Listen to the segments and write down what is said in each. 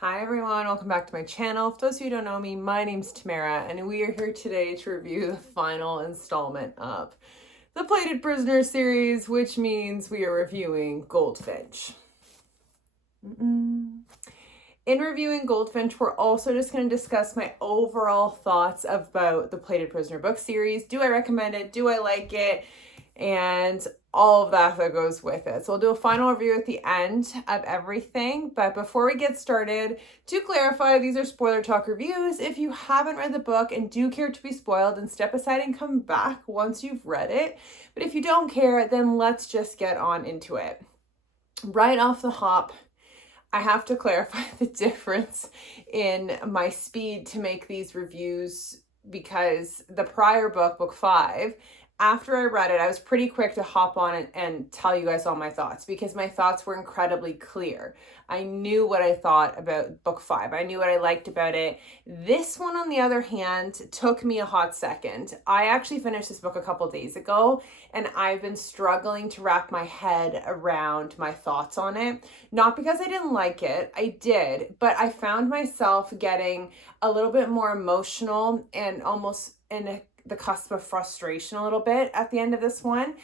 Hi everyone, welcome back to my channel. For those of you who don't know me, my name's Tamara and we are here today to review the final installment of the Plated Prisoner series, which means we are reviewing Goldfinch. In reviewing Goldfinch, we're also just going to discuss my overall thoughts about the Plated Prisoner book series. Do I recommend it? Do I like it? And all of that goes with it. So we'll do a final review at the end of everything. But before we get started, to clarify, these are spoiler talk reviews. If you haven't read the book and do care to be spoiled, then step aside and come back once you've read it. But if you don't care, then let's just get on into it. Right off the hop, I have to clarify the difference in my speed to make these reviews because the prior book, book 5, after I read it, I was pretty quick to hop on and tell you guys all my thoughts because my thoughts were incredibly clear. I knew what I thought about book 5. I knew what I liked about it. This one, on the other hand, took me a hot second. I actually finished this book a couple days ago and I've been struggling to wrap my head around my thoughts on it. Not because I didn't like it, I did, but I found myself getting a little bit more emotional and almost in the cusp of frustration a little bit at the end of this one,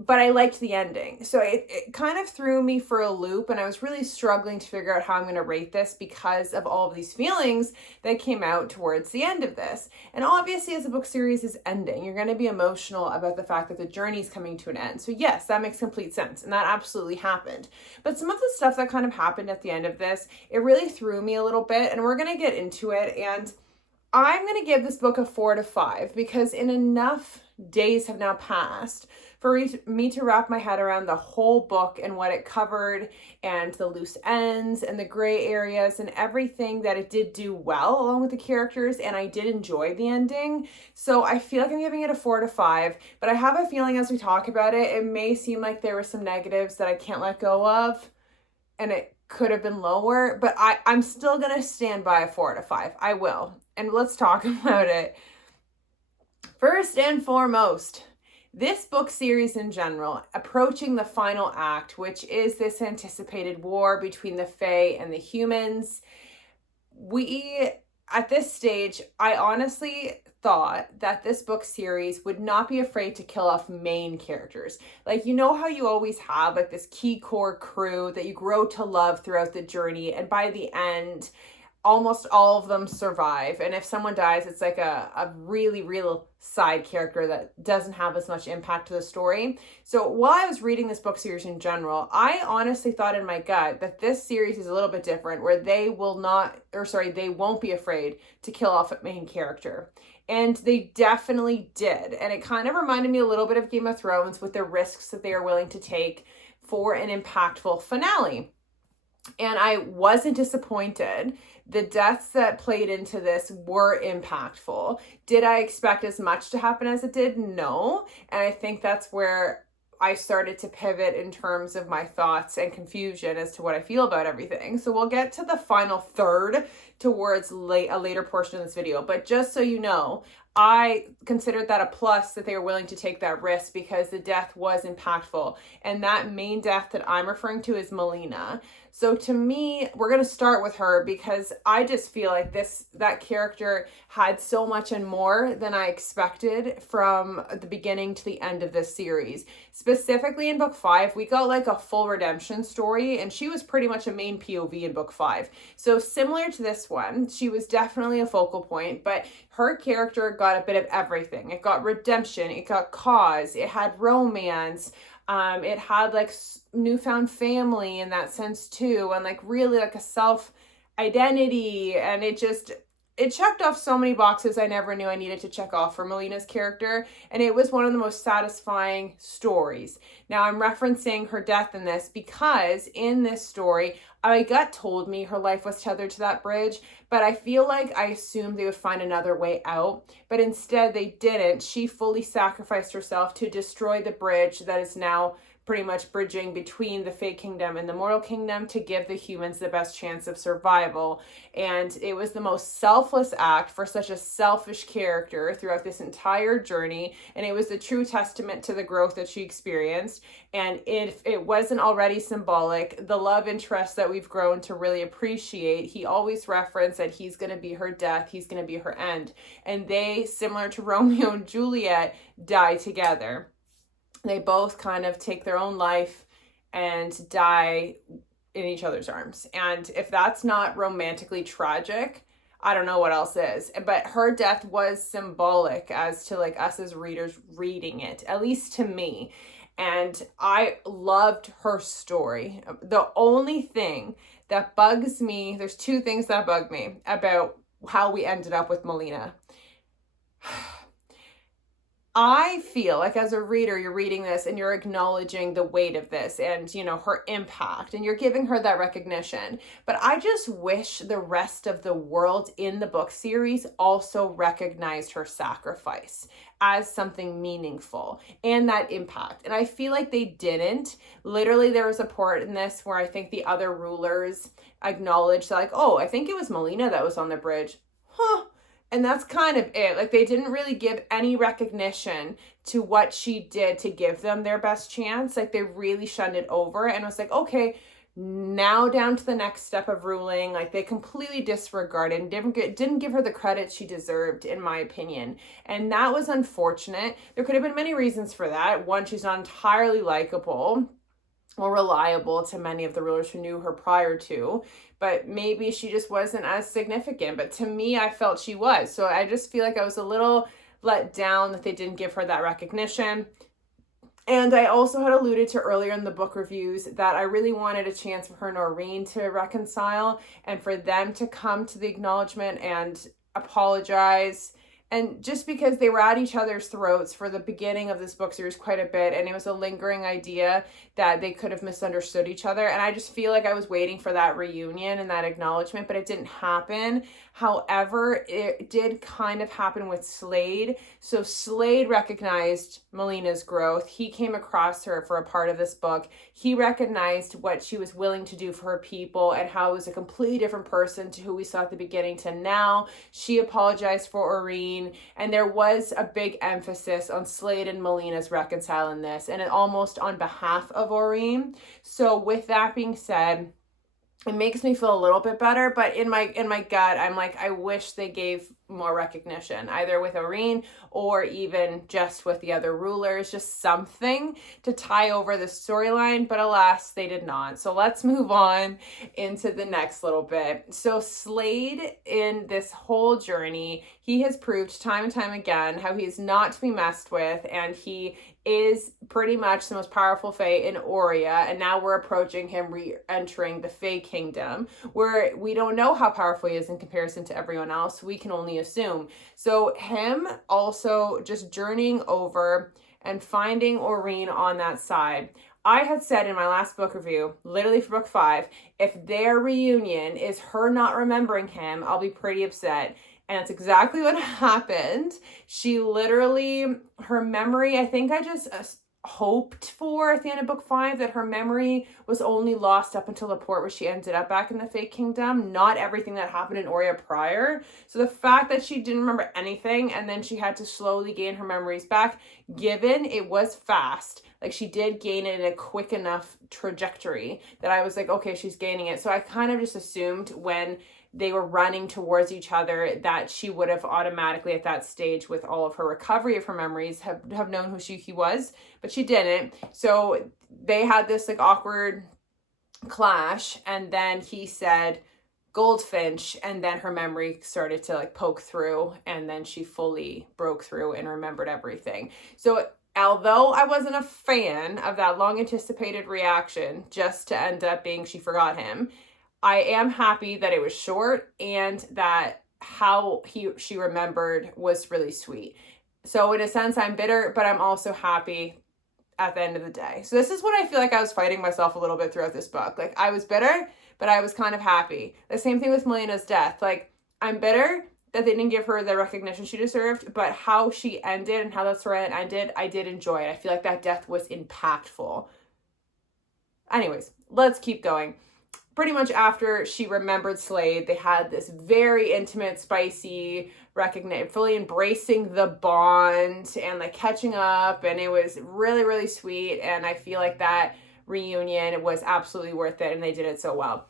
but I liked the ending. So it kind of threw me for a loop and I was really struggling to figure out how I'm going to rate this because of all of these feelings that came out towards the end of this. And obviously as the book series is ending, you're going to be emotional about the fact that the journey is coming to an end. So yes, that makes complete sense. And that absolutely happened. But some of the stuff that kind of happened at the end of this, it really threw me a little bit and we're going to get into it. And I'm going to give this book a 4 to 5 because in enough days have now passed for me to wrap my head around the whole book and what it covered and the loose ends and the gray areas and everything that it did do well along with the characters, and I did enjoy the ending. So I feel like I'm giving it a 4 to 5, but I have a feeling as we talk about it, it may seem like there were some negatives that I can't let go of and it could have been lower, but I'm still going to stand by a 4 to 5. I will. And let's talk about it. First and foremost, this book series in general, approaching the final act, which is this anticipated war between the Fae and the humans. At this stage, I honestly thought that this book series would not be afraid to kill off main characters. Like, you know how you always have like this key core crew that you grow to love throughout the journey, and by the end, almost all of them survive. And if someone dies, it's like a really real side character that doesn't have as much impact to the story. So while I was reading this book series in general, I honestly thought in my gut that this series is a little bit different, where they won't be afraid to kill off a main character. And they definitely did. And it kind of reminded me a little bit of Game of Thrones with the risks that they are willing to take for an impactful finale. And I wasn't disappointed. The deaths that played into this were impactful. Did I expect as much to happen as it did? No. And I think that's where I started to pivot in terms of my thoughts and confusion as to what I feel about everything. So we'll get to the final third towards a later portion of this video. But just so you know, I considered that a plus that they were willing to take that risk because the death was impactful. And that main death that I'm referring to is Melina. So to me, we're going to start with her because I just feel like that character had so much and more than I expected from the beginning to the end of this series. Specifically in book 5, we got like a full redemption story, and she was pretty much a main POV in book 5. So similar to this one, she was definitely a focal point, but her character got a bit of everything. It got redemption, it got cause, it had romance, it had like newfound family in that sense too, and like really like a self identity, and it checked off so many boxes I never knew I needed to check off for Melina's character, and it was one of the most satisfying stories. Now I'm referencing her death in this because in this story, my gut told me her life was tethered to that bridge, but I feel like I assumed they would find another way out, but instead they didn't. She fully sacrificed herself to destroy the bridge that is now pretty much bridging between the Fey Kingdom and the Mortal Kingdom to give the humans the best chance of survival. And it was the most selfless act for such a selfish character throughout this entire journey. And it was a true testament to the growth that she experienced. And if it wasn't already symbolic, the love interest that we've grown to really appreciate, he always referenced that he's going to be her death, he's going to be her end. And they, similar to Romeo and Juliet, die together. They both kind of take their own life and die in each other's arms. And if that's not romantically tragic, I don't know what else is. But her death was symbolic as to like us as readers reading it, at least to me. And I loved her story. The only thing that bugs me, there's two things that bug me about how we ended up with Melina. I feel like as a reader, you're reading this and you're acknowledging the weight of this and, you know, her impact, and you're giving her that recognition. But I just wish the rest of the world in the book series also recognized her sacrifice as something meaningful and that impact. And I feel like they didn't. Literally, there was a part in this where I think the other rulers acknowledged, like, oh, I think it was Melina that was on the bridge. Huh. And that's kind of it. Like, they didn't really give any recognition to what she did to give them their best chance. Like, they really shunned it over and was like, okay, now down to the next step of ruling. Like, they completely disregarded and didn't give her the credit she deserved, in my opinion. And that was unfortunate. There could have been many reasons for that. One, she's not entirely likable or reliable to many of the rulers who knew her prior to, but maybe she just wasn't as significant. But to me, I felt she was. So I just feel like I was a little let down that they didn't give her that recognition. And I also had alluded to earlier in the book reviews that I really wanted a chance for her and Noreen to reconcile and for them to come to the acknowledgement and apologize. And just because they were at each other's throats for the beginning of this book series quite a bit, and it was a lingering idea that they could have misunderstood each other. And I just feel like I was waiting for that reunion and that acknowledgement, but it didn't happen. However, it did kind of happen with Slade. So Slade recognized Melina's growth. He came across her for a part of this book. He recognized what she was willing to do for her people and how it was a completely different person to who we saw at the beginning to now. She apologized for Oreen, and there was a big emphasis on Slade and Melina's reconciling this, and it almost on behalf of Oreen. So with that being said, it makes me feel a little bit better, but in my gut, I'm like, I wish they gave more recognition, either with Oreen or even just with the other rulers, just something to tie over the storyline, but alas, they did not. So let's move on into the next little bit. So Slade, in this whole journey, he has proved time and time again how he's not to be messed with, and he is pretty much the most powerful Fae in Aurea, and now we're approaching him re-entering the Fae Kingdom, where we don't know how powerful he is in comparison to everyone else. We can only assume. So him also just journeying over and finding Oreen on that side. I had said in my last book review, literally for book 5, if their reunion is her not remembering him, I'll be pretty upset. And that's exactly what happened. She literally, her memory, I think I just hoped for at the end of book 5 that her memory was only lost up until the port where she ended up back in the Fake Kingdom, not everything that happened in Aurea prior. So the fact that she didn't remember anything and then she had to slowly gain her memories back, given it was fast, like she did gain it in a quick enough trajectory that I was like, okay, she's gaining it. So I kind of just assumed when they were running towards each other that she would have automatically at that stage, with all of her recovery of her memories, have known who he was, but she didn't. So they had this like awkward clash, and then he said Goldfinch, and then her memory started to like poke through, and then she fully broke through and remembered everything. So although I wasn't a fan of that long anticipated reaction just to end up being she forgot him, I am happy that it was short and that how she remembered was really sweet. So in a sense, I'm bitter, but I'm also happy at the end of the day. So this is what I feel like I was fighting myself a little bit throughout this book. Like, I was bitter, but I was kind of happy. The same thing with Melina's death. Like, I'm bitter that they didn't give her the recognition she deserved, but how she ended and how that story ended, I did enjoy it. I feel like that death was impactful. Anyways, let's keep going. Pretty much after she remembered Slade, they had this very intimate, spicy recognition, fully embracing the bond and like catching up, and it was really, really sweet. And I feel like that reunion was absolutely worth it, and they did it so well.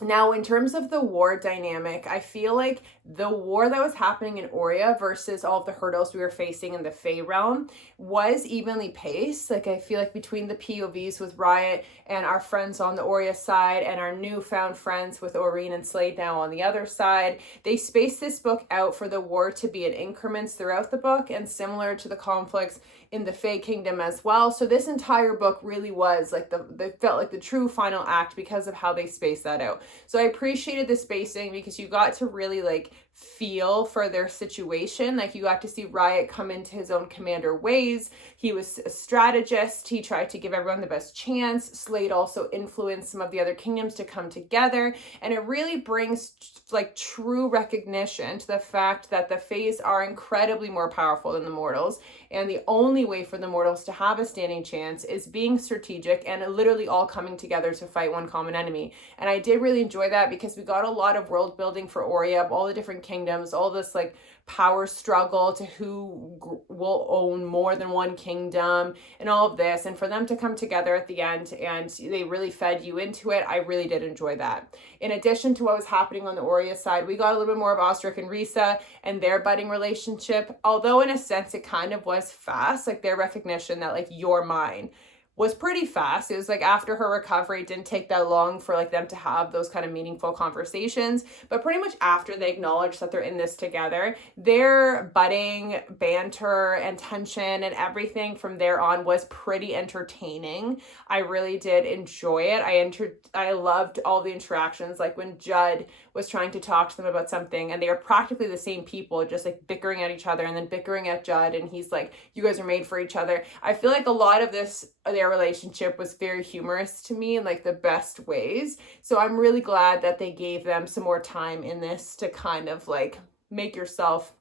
Now, in terms of the war dynamic, I feel like the war that was happening in Oria versus all of the hurdles we were facing in the Fae realm was evenly paced. Like, I feel like between the POVs with Riot and our friends on the Oria side and our newfound friends with Oreen and Slade now on the other side, they spaced this book out for the war to be in increments throughout the book and similar to the conflicts in the Fae Kingdom as well. So this entire book really was like they felt like the true final act because of how they spaced that out. So I appreciated the spacing because you got to really like feel for their situation. Like you got to see Riot come into his own commander ways. He was a strategist. He tried to give everyone the best chance. Slade also influenced some of the other kingdoms to come together. And it really brings like true recognition to the fact that the Faes are incredibly more powerful than the mortals. And the only way for the mortals to have a standing chance is being strategic and literally all coming together to fight one common enemy. And I did really enjoy that because we got a lot of world building for Oria, all the different kingdoms, all this like power struggle to who will own more than one kingdom and all of this. And for them to come together at the end and they really fed you into it, I really did enjoy that. In addition to what was happening on the Oria side, we got a little bit more of Ostric and Risa and their budding relationship, although in a sense it kind of was fast, like their recognition that like you're mine was pretty fast. It was like after her recovery, it didn't take that long for like them to have those kind of meaningful conversations. But pretty much after they acknowledge that they're in this together, their budding banter and tension and everything from there on was pretty entertaining. I really did enjoy it. I loved all the interactions, like when Judd was trying to talk to them about something and they were practically the same people, just like bickering at each other and then bickering at Judd, and he's like, you guys are made for each other. I feel like a lot of their relationship was very humorous to me in like the best ways. So I'm really glad that they gave them some more time in this to kind of like make yourself,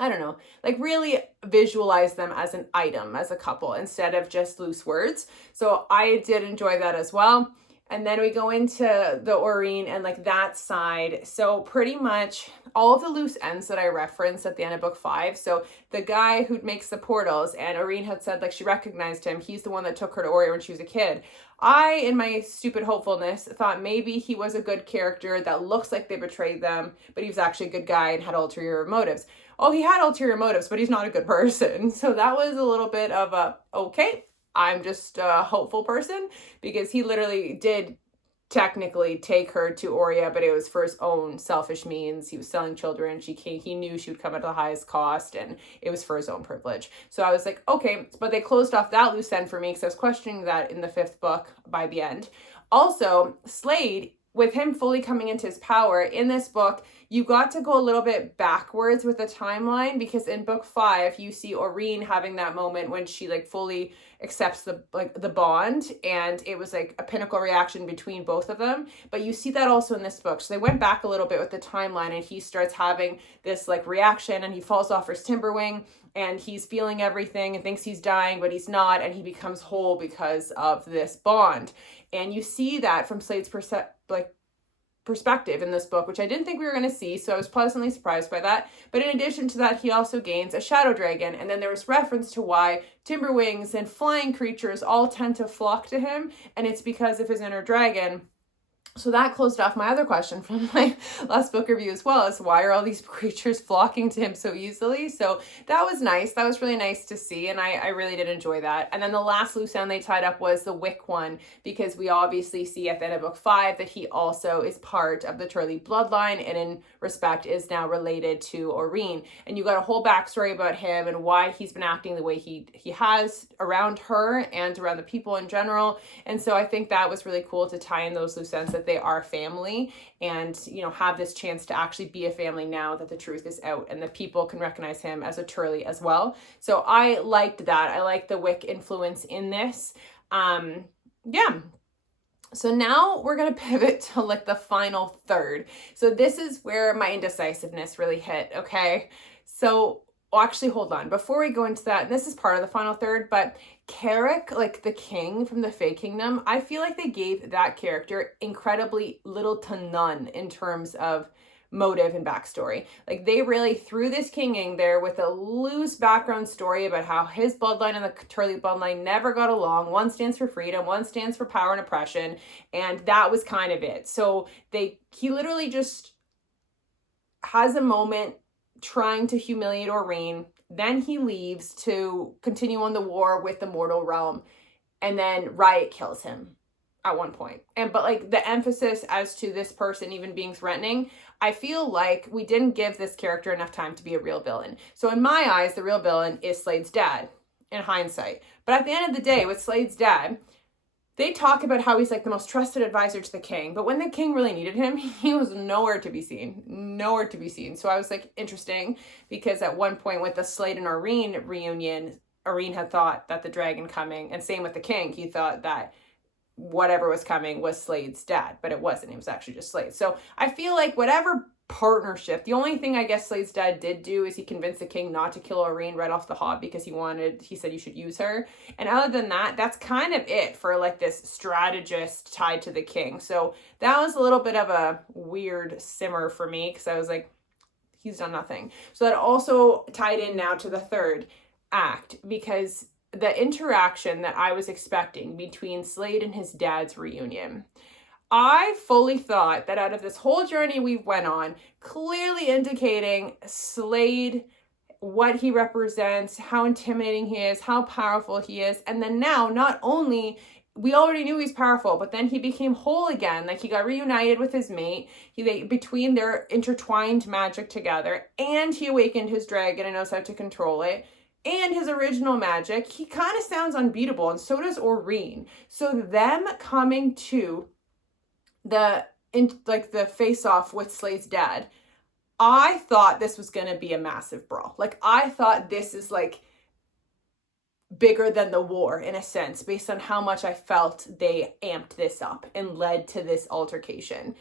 I don't know, like really visualize them as an item, as a couple, instead of just loose words. So I did enjoy that as well. And then we go into the Oreen and like that side. So pretty much all of the loose ends that I referenced at the end of book 5. So the guy who makes the portals, and Oreen had said like she recognized him. He's the one that took her to Oria when she was a kid. I, in my stupid hopefulness, thought maybe he was a good character that looks like they betrayed them, but he was actually a good guy and had ulterior motives. Oh, he had ulterior motives, but he's not a good person. So that was a little bit of a, okay, I'm just a hopeful person, because he literally did technically take her to Oria, but it was for his own selfish means. He was selling children. He knew she would come at the highest cost, and it was for his own privilege. So I was like, okay, but they closed off that loose end for me because I was questioning that in the 5th book by the end. Also, Slade, with him fully coming into his power in this book, you got to go a little bit backwards with the timeline, because in book 5 you see Oreen having that moment when she like fully accepts the bond, and it was like a pinnacle reaction between both of them. But you see that also in this book. So they went back a little bit with the timeline, and he starts having this like reaction, and he falls off his Timberwing, and he's feeling everything and thinks he's dying, but he's not, and he becomes whole because of this bond. And you see that from Slade's perspective in this book, which I didn't think we were going to see, so I was pleasantly surprised by that. But in addition to that, he also gains a shadow dragon, and then there was reference to why Timberwings and flying creatures all tend to flock to him, and it's because of his inner dragon. So that closed off my other question from my last book review as well, is why are all these creatures flocking to him so easily? So that was nice. That was really nice to see, and I really did enjoy that. And then the last loose end they tied up was the Wick one, because we obviously see at the end of book 5 that he also is part of the Turley bloodline, and in respect is now related to Oreen. And you got a whole backstory about him and why he's been acting the way he has around her and around the people in general. And so I think that was really cool to tie in those loose ends, that they are family, and have this chance to actually be a family now that the truth is out, and that people can recognize him as a Turley as well. So I liked that. I liked the Wick influence in this. Yeah. So now we're going to pivot to like the final third. So this is where my indecisiveness really hit. Okay. So Oh, actually, hold on. Before we go into that, this is part of the final third, but Carrick, like the king from the Fae Kingdom, I feel like they gave that character incredibly little to none in terms of motive and backstory. Like they really threw this king in there with a loose background story about how his bloodline and the Turley bloodline never got along. One stands for freedom, one stands for power and oppression, and that was kind of it. So he literally just has a moment trying to humiliate Aurene. Then he leaves to continue on the war with the mortal realm. And then Riot kills him at one point. But like the emphasis as to this person even being threatening, I feel like we didn't give this character enough time to be a real villain. So in my eyes, the real villain is Slade's dad in hindsight. But at the end of the day, with Slade's dad, they talk about how he's like the most trusted advisor to the king. But when the king really needed him, he was nowhere to be seen. Nowhere to be seen. So I was like, interesting, because at one point with the Slade and Aurene reunion, Aurene had thought that the dragon coming, and same with the king, he thought that whatever was coming was Slade's dad, but it wasn't. It was actually just Slade. So I feel like whatever partnership, the only thing I guess Slade's dad did do is he convinced the king not to kill Aurene right off the hop because he said you should use her. And other than that, that's kind of it for like this strategist tied to the king. So that was a little bit of a weird simmer for me because I was like, he's done nothing. So that also tied in now to the third act, because the interaction that I was expecting between Slade and his dad's reunion, I fully thought that out of this whole journey we went on, clearly indicating Slade, what he represents, how intimidating he is, how powerful he is, and then now not only we already knew he's powerful, but then he became whole again. Like he got reunited with his mate. Between their intertwined magic together, and he awakened his dragon and knows how to control it. And his original magic, he kind of sounds unbeatable, and so does Aurene. So them coming to the face-off with Slade's dad, I thought this was going to be a massive brawl. Like, I thought this is like bigger than the war in a sense, based on how much I felt they amped this up and led to this altercation.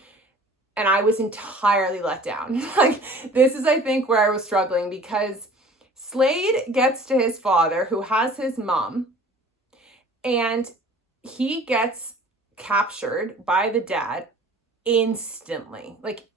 And I was entirely let down. Like, this is, I think, where I was struggling, because Slade gets to his father, who has his mom, and he gets captured by the dad instantly. Like,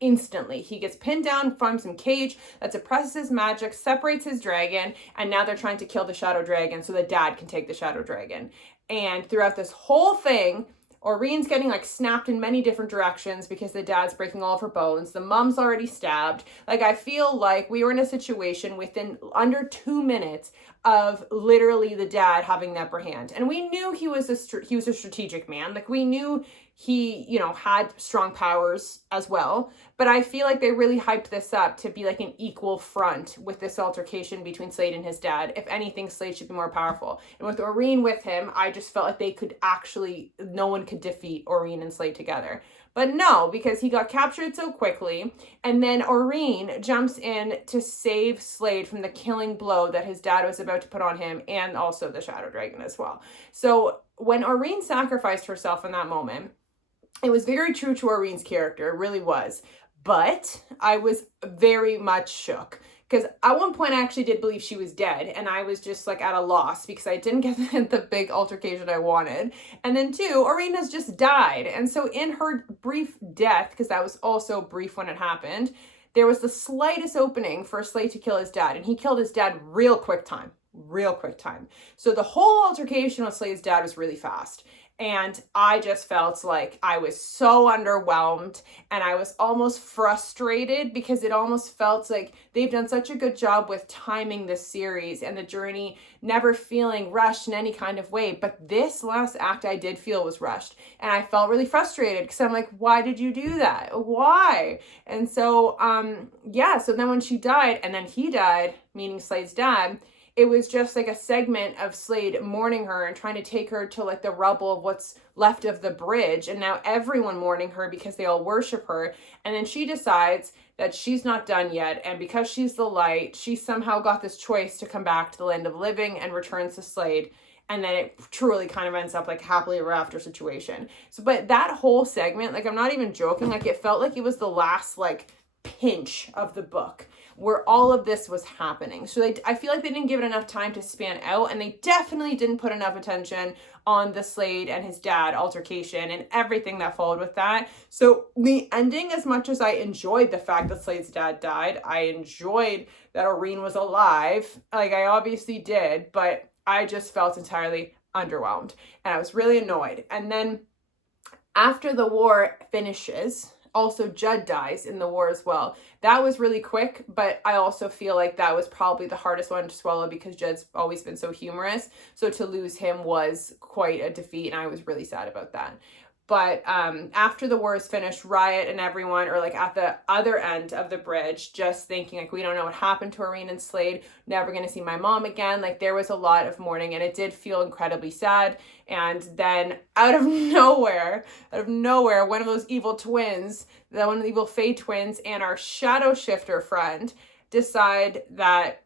instantly. He gets pinned down from some cage that suppresses his magic, separates his dragon, and now they're trying to kill the shadow dragon so the dad can take the shadow dragon. And throughout this whole thing, Aurene's getting like snapped in many different directions because the dad's breaking all of her bones. The mom's already stabbed. Like, I feel like we were in a situation within under 2 minutes of literally the dad having the upper hand. And we knew he was a strategic man. Like, we knew he, had strong powers as well. But I feel like they really hyped this up to be like an equal front with this altercation between Slade and his dad. If anything, Slade should be more powerful. And with Aurene with him, I just felt like no one could defeat Aurene and Slade together. But no, because he got captured so quickly, and then Aurene jumps in to save Slade from the killing blow that his dad was about to put on him, and also the Shadow Dragon as well. So when Aurene sacrificed herself in that moment, it was very true to Aurene's character, it really was. But I was very much shook, because at one point I actually did believe she was dead, and I was just like at a loss because I didn't get the big altercation I wanted. And then two, Aurene has just died. And so in her brief death, because that was also brief when it happened, there was the slightest opening for Slade to kill his dad, and he killed his dad real quick time. So the whole altercation with Slade's dad was really fast. And I just felt like I was so underwhelmed, and I was almost frustrated because it almost felt like they've done such a good job with timing this series and the journey never feeling rushed in any kind of way. But this last act I did feel was rushed, and I felt really frustrated because I'm like, why did you do that? Why? And so, so then when she died and then he died, meaning Slade's dad, it was just like a segment of Slade mourning her and trying to take her to like the rubble of what's left of the bridge. And now everyone mourning her because they all worship her. And then she decides that she's not done yet. And because she's the light, she somehow got this choice to come back to the land of living and returns to Slade. And then it truly kind of ends up like happily ever after situation. So, but that whole segment, like, I'm not even joking. Like, it felt like it was the last like pinch of the book where all of this was happening. So I feel like they didn't give it enough time to span out, and they definitely didn't put enough attention on the Slade and his dad altercation and everything that followed with that. So the ending, as much as I enjoyed the fact that Slade's dad died, I enjoyed that Irene was alive. Like, I obviously did, but I just felt entirely underwhelmed, and I was really annoyed. And then after the war finishes, also Judd dies in the war as well. That was really quick, but I also feel like that was probably the hardest one to swallow because Judd's always been so humorous. So to lose him was quite a defeat, and I was really sad about that. But after the war is finished, Riot and everyone are like at the other end of the bridge, just thinking like, we don't know what happened to Irene and Slade, never going to see my mom again. Like, there was a lot of mourning, and it did feel incredibly sad. And then out of nowhere, one of those evil twins, one of the evil Fae twins and our shadow shifter friend decide that,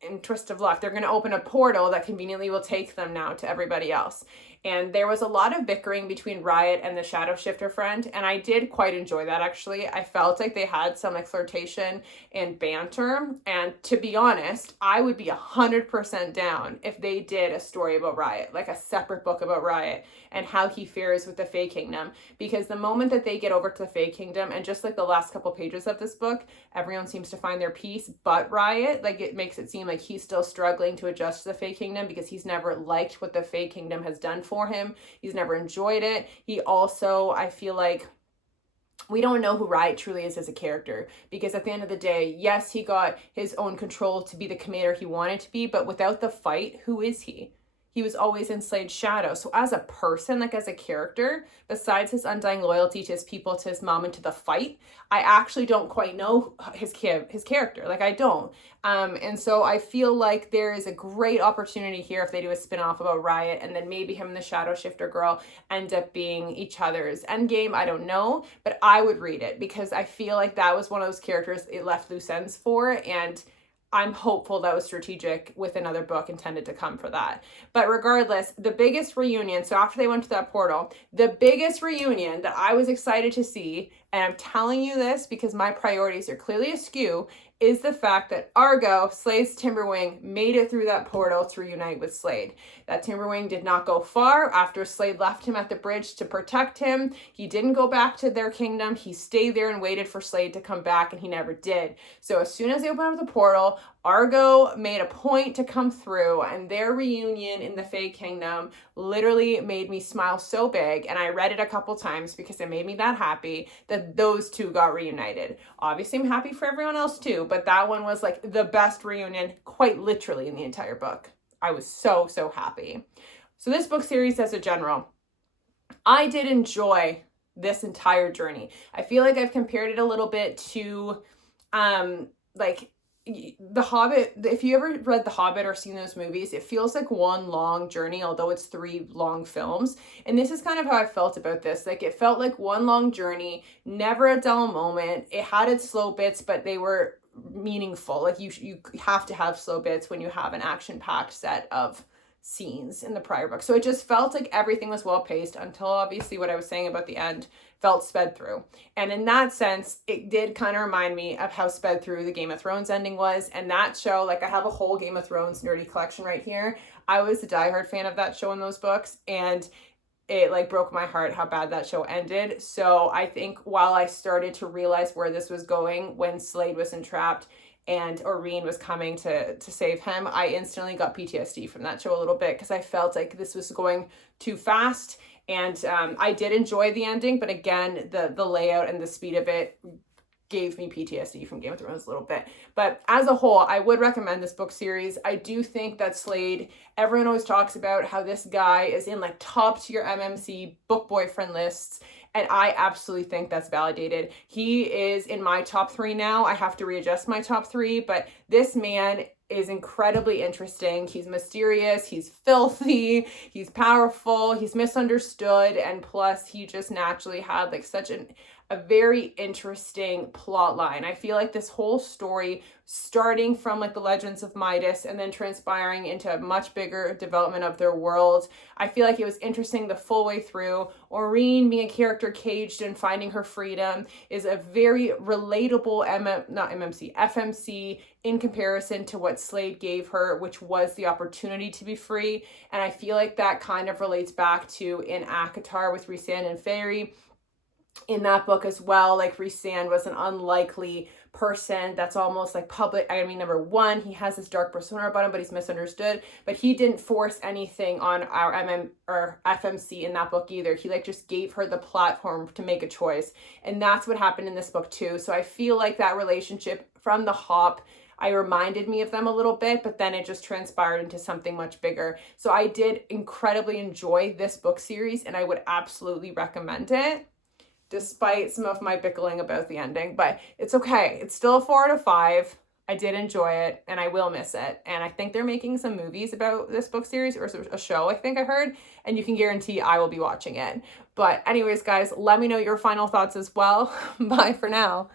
in twist of luck, they're going to open a portal that conveniently will take them now to everybody else. And there was a lot of bickering between Riot and the shadow shifter friend, and I did quite enjoy that, actually. I felt like they had some like flirtation and banter, and to be honest, I would be 100% down if they did a story about Riot, like a separate book about Riot and how he fares with the Fae Kingdom, because the moment that they get over to the Fae Kingdom, and just like the last couple pages of this book, everyone seems to find their peace but Riot. Like, it makes it seem like he's still struggling to adjust to the Fae Kingdom because he's never liked what the Fae Kingdom has done for him. He's never enjoyed it. He also, I feel like, we don't know who Riot truly is as a character, because at the end of the day, yes, he got his own control to be the commander he wanted to be, but without the fight, who is he? He was always in Slade's shadow. So as a person, like as a character, besides his undying loyalty to his people, to his mom, and to the fight, I actually don't quite know his character. Like, I don't. And so I feel like there is a great opportunity here if they do a spin-off about Riot, and then maybe him and the shadow shifter girl end up being each other's endgame. I don't know, but I would read it because I feel like that was one of those characters it left loose ends for, and I'm hopeful that was strategic with another book intended to come for that. But regardless, the biggest reunion, so after they went to that portal, the biggest reunion that I was excited to see, and I'm telling you this because my priorities are clearly askew, is the fact that Argo, Slade's Timberwing, made it through that portal to reunite with Slade. That Timberwing did not go far after Slade left him at the bridge to protect him. He didn't go back to their kingdom. He stayed there and waited for Slade to come back, and he never did. So as soon as they opened up the portal, Argo made a point to come through, and their reunion in the Fae Kingdom literally made me smile so big, and I read it a couple times because it made me that happy that those two got reunited. Obviously, I'm happy for everyone else too, but that one was like the best reunion, quite literally, in the entire book. I was so, so happy. So this book series, as a general, I did enjoy this entire journey. I feel like I've compared it a little bit to like The Hobbit. If you ever read The Hobbit or seen those movies, it feels like one long journey, although it's 3 long films. And this is kind of how I felt about this. Like, it felt like one long journey, never a dull moment. It had its slow bits, but they were meaningful. Like, you have to have slow bits when you have an action-packed set of scenes in the prior book. So it just felt like everything was well paced until obviously what I was saying about the end felt sped through. And in that sense, it did kind of remind me of how sped through the Game of Thrones ending was. And that show, like, I have a whole Game of Thrones nerdy collection right here. I was a diehard fan of that show and those books, and it like broke my heart how bad that show ended. So I think while I started to realize where this was going when Slade was entrapped and Irene was coming to save him, I instantly got PTSD from that show a little bit because I felt like this was going too fast. And I did enjoy the ending, but again, the layout and the speed of it gave me PTSD from Game of Thrones a little bit. But as a whole, I would recommend this book series. I do think that Slade, everyone always talks about how this guy is in like top tier MMC book boyfriend lists, and I absolutely think that's validated. He is in my top 3 now. I have to readjust my top 3, but this man is incredibly interesting. He's mysterious, he's filthy, he's powerful, he's misunderstood, and plus he just naturally had like such a a very interesting plot line. I feel like this whole story, starting from like the Legends of Midas and then transpiring into a much bigger development of their world, I feel like it was interesting the full way through. Aurene being a character caged and finding her freedom is a very relatable FMC in comparison to what Slade gave her, which was the opportunity to be free. And I feel like that kind of relates back to in ACOTAR with Rhysand and Fairy. In that book as well, like Rhysand was an unlikely person that's almost like public. I mean, number one, he has this dark persona about him, but he's misunderstood. But he didn't force anything on our FMC in that book either. He like just gave her the platform to make a choice. And that's what happened in this book too. So I feel like that relationship from the hop, I reminded me of them a little bit, but then it just transpired into something much bigger. So I did incredibly enjoy this book series and I would absolutely recommend it, despite some of my bickering about the ending, but it's okay. It's still a 4 out of 5. I did enjoy it and I will miss it. And I think they're making some movies about this book series, or a show, I think I heard, and you can guarantee I will be watching it. But anyways, guys, let me know your final thoughts as well. Bye for now.